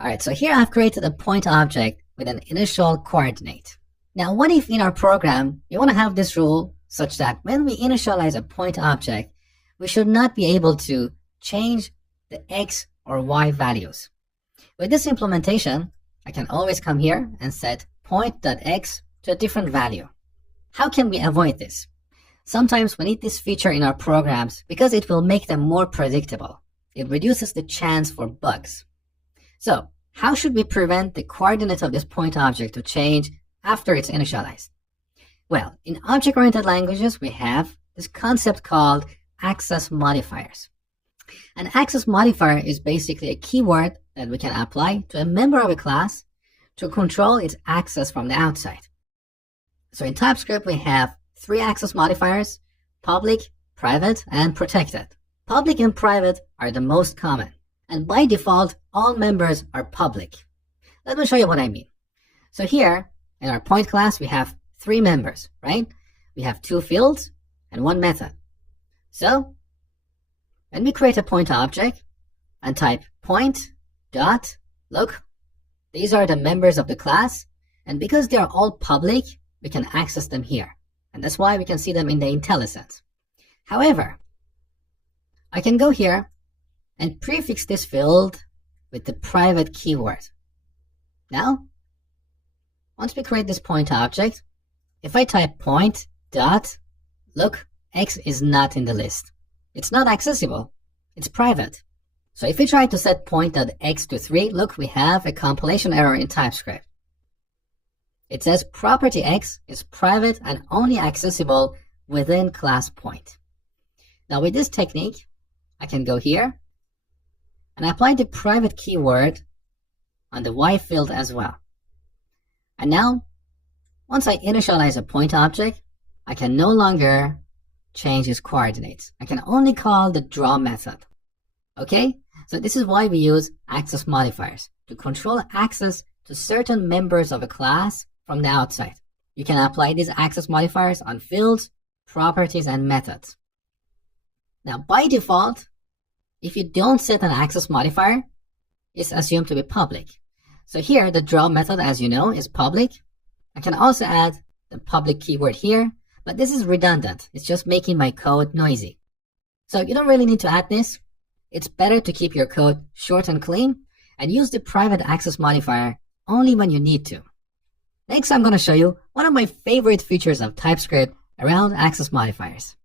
Alright, so here I've created a point object with an initial coordinate. Now, what if in our program, we want to have this rule such that when we initialize a point object, we should not be able to change the x or y values. With this implementation, I can always come here and set point.x to a different value. How can we avoid this? Sometimes we need this feature in our programs because it will make them more predictable. It reduces the chance for bugs. So, how should we prevent the coordinate of this point object to change after it's initialized? Well, in object-oriented languages, we have this concept called access modifiers. An access modifier is basically a keyword that we can apply to a member of a class to control its access from the outside. So in TypeScript, we have 3 access modifiers: public, private, and protected. Public and private are the most common. And by default, all members are public. Let me show you what I mean. So here, in our point class, we have 3 members, right? We have 2 fields and 1 method. So, when we create a point object and type point dot look, these are the members of the class, and because they are all public, we can access them here. And that's why we can see them in the IntelliSense. However, I can go here and prefix this field with the private keyword. Now, once we create this point object, if I type point dot look, x is not in the list. It's not accessible. It's private. So if we try to set point.x to 3, look, we have a compilation error in TypeScript. It says property x is private and only accessible within class point. Now with this technique, I can go here and apply the private keyword on the y field as well. And now, once I initialize a point object, I can no longer change its coordinates. I can only call the draw method. Okay? So this is why we use access modifiers, to control access to certain members of a class from the outside. You can apply these access modifiers on fields, properties, and methods. Now, by default, if you don't set an access modifier, it's assumed to be public. So here, the draw method, as you know, is public. I can also add the public keyword here, but this is redundant. It's just making my code noisy. So you don't really need to add this. It's better to keep your code short and clean and use the private access modifier only when you need to. Next, I'm going to show you one of my favorite features of TypeScript around access modifiers.